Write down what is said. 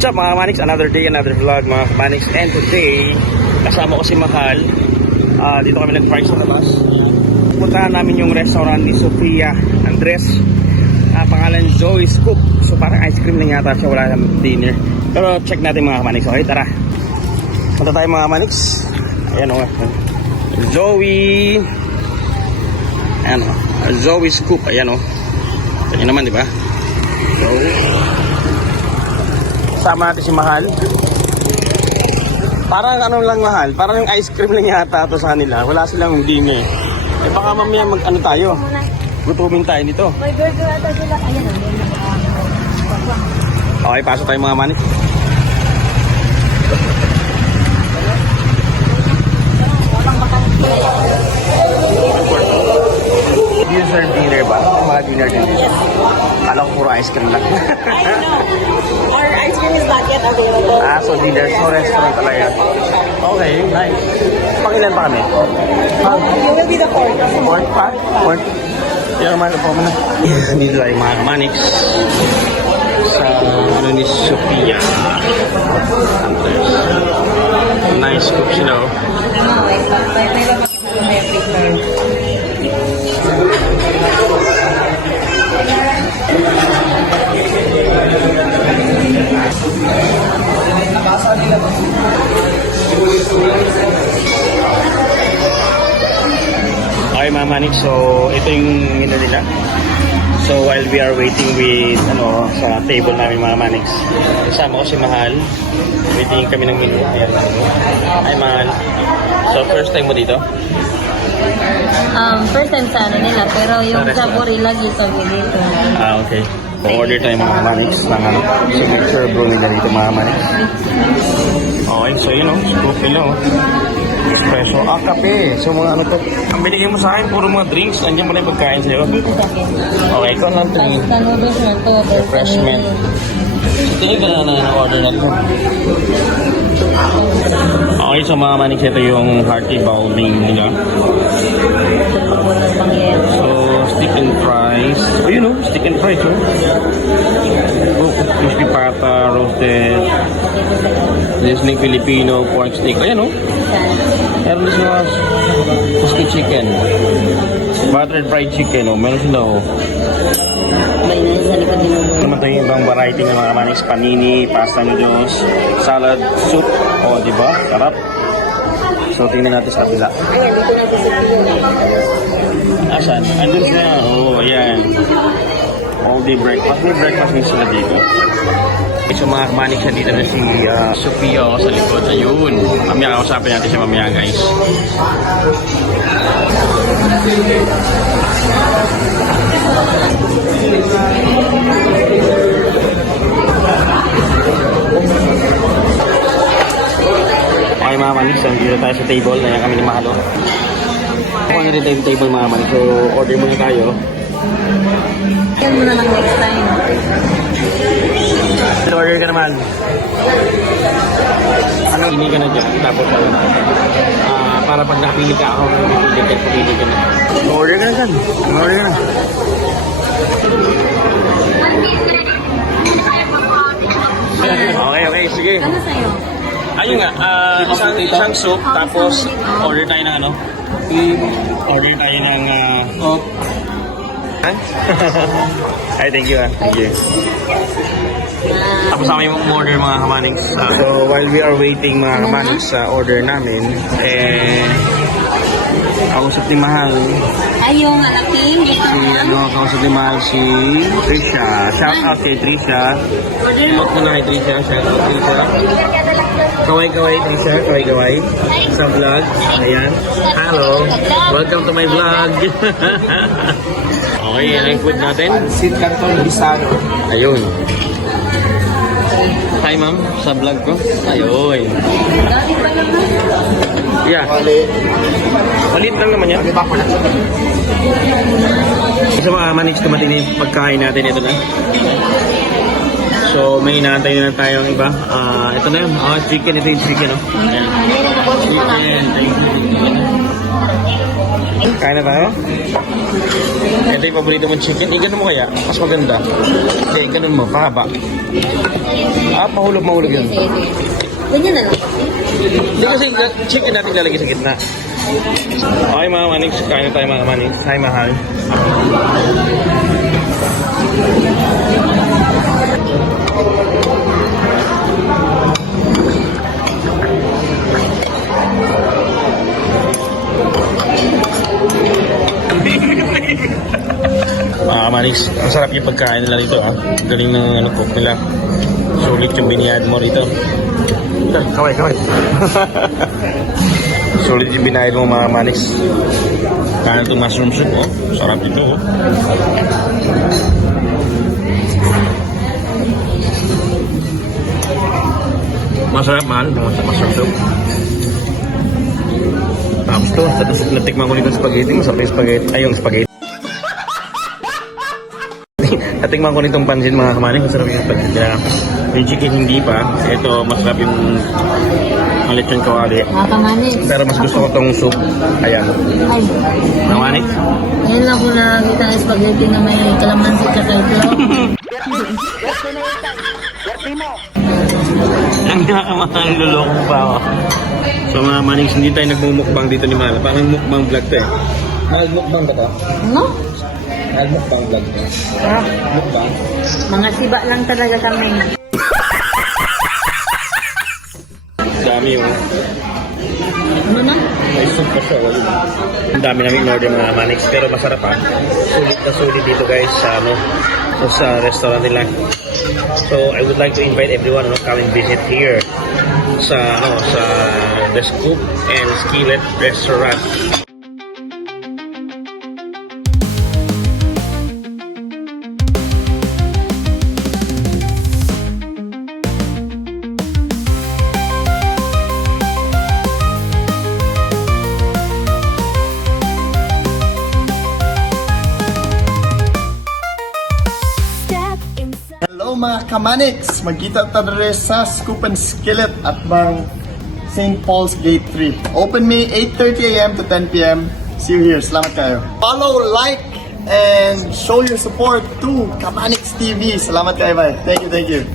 What's up mga Manix? Another day, another vlog mga Manix. And today, kasama ko si Mahal. Dito kami nag-park sa labas. Puntahan namin yung restaurant ni Sofia Andres. Pangalan Zoe's Cook. So parang ice cream lang yata siya, wala ng dinner. Pero check natin mga Manix. Okay, tara. Punta tayo mga Manix. Ayan o. Zoe. Ayan o. Zoe's Cook. Ayan o. Kanya naman, di ba? So, sama natin si Mahal. Parang ano lang Mahal, parang yung ice cream lang yata ito sa kanila. Wala silang dinner. Eh baka mamaya mag-ano tayo. Gutumin tayo dito. May burger ata sila. Ayan o. Okay, pasok tayo mga Manix. Do you serve dinner ba? Mga dinner din dito. Kala ko puro ice cream lang. I know. Our ice cream is not yet available. So dinner, so restaurant talaga. Okay, nice. Pangilan pa kami? You will be the fourth. Fourth pa? Fourth? Yung mga po muna. Dito tayo mga Manix. Sa ano ni Sofia. Nice cook sila oh. Okay mga Manix, so ito yung menu nila. So while we are waiting with sa table namin mga Manix, kasama ko si Mahal. Waiting kami ng menu. Ayan. Hi Mahal. So first time mo dito? First time sa ano nila, pero yung sa Borila dito. Okay. So order tayo mga Manix ng signature brew nila dito mga Manix. Okay, so yun scoop nila espresso. Kape. So mga ano to. Ang binigay mo sa akin, puro mga drinks. Nandiyan mo na yung pagkain sa'yo. Dito sa akin. Okay, ikaw lang ito. Sa noodles na to. Refreshment. Ito yung na-order natin. Okay, so mga Manix, ito yung hearty bowling nila. So, stick and fries. Oh, yun stick and fries, crispy pata, roasted. Disney Filipino pork stick. Ayan, meron din sila crispy chicken. Buttered fried chicken, meron sila, May nasa likod din mo. naman ito yung ibang variety ng mga Manix, panini, pasta noodles, salad, soup. Di ba? Sarap. So, tingnan natin sa kabila. Ayan, dito natin sa Pilipinas. Asan? Andun sila. Ayan. All day breakfast. May breakfast din sila dito. So, mga Manix siya dito na si Sofia sa likod. Ayun. Mamaya, kausapin natin siya mamaya, guys. Okay mga Manix, dito tayo sa table. Ayan kami ni Mahalo. Kung na rin tayo sa table mga Manix. So order muna tayo. Yan muna lang next time. Order ka naman. Ano, hindi ka na dyan. Tapos para pag nakapili ka ako, pili ka na. So order ka na dyan. Order ka na. Okay, sige. Ano sa'yo? Ayun nga, isang soup, tapos order tayo ng order tayo ng Ay, thank you Thank you. Tapos kami yung order mga Kamanix. So while we are waiting mga Kamanix sa order namin, kausap ni Mahal. Ay, yung malaking. Kausap ni Mahal si Trisha. Shout out kay Trisha. Shout mo na kay Trisha. Shout out Trisha. Kaway-kaway Trisha. Kaway-kaway. Sa vlog. Ayan. Hello. Welcome to my vlog. Okay, yan ang food natin. Sit Canton Bisano. Ayun. Hi ma'am, sa vlog ko. Ayun. Yeah. Malit lang naman yan. Sa mga Manix, dumating na yung pagkain natin. Ito na. So, may inaantay na tayong iba. Ito na yun. Chicken. Ito yung chicken. Ayan. Chicken. Kain na tayo? Ito yung paborito mong chicken. Ganun mo kaya? Mas maganda. Okay, ganun mo. Pahaba. Mahulog yun. Ganyan na lang. Hindi kasi chicken natin lalagay sa gitna. Okay mga manix, kain na tayo mga manix. Hi mahal. Mga manix, ang sarap yung pagkain nila dito ah. Galing ng cook nila. Sulit yung biniyad mo rito. Kaway. Sulit yung binayad mo mga manix. Kaya itong mushroom soup, oh. Sarap ito, oh. Masarap, mahal. Itong mushroom soup. Tapos natikman ko nito spaghetti. Masarap yung spaghetti. Ay, yung spaghetti. Natikman ko nitong pansin mga kamanin. Masarap yung spaghetti. Yung chicken hindi pa. Ito, masarap yung lechon kawali. Nakakamanis. Pero mas gusto ko tong soup. Ayan. Ay. Namanik? Ngayon lang ko nakakita ng spaghetti na may kalamansi ka tayo. Ang nakakamahal, luloko pa ako. So mga manings, hindi tayo nagmumukbang dito ni Mal. Parang mukbang vlog to eh. Nagmukbang ba to? No? Nagmukbang vlog to. Mukbang? Mga siba lang talaga kami. Dami yung... Ano na? May soup pa siya. Ang dami namin in-order mga manings. Pero masarap ah. Sulit na sulit dito guys sa restaurant nila. So I would like to invite everyone to come and visit here sa The Scoop and Skillet Restaurant. Hello mga kamanix! Magkita tayo sa Scoop and Skillet at bang St. Paul's Gate 3. Open May 8:30 a.m. to 10 p.m. See you here. Salamat kayo. Follow, like, and show your support to Kamanix TV. Salamat kayo, bye. Thank you.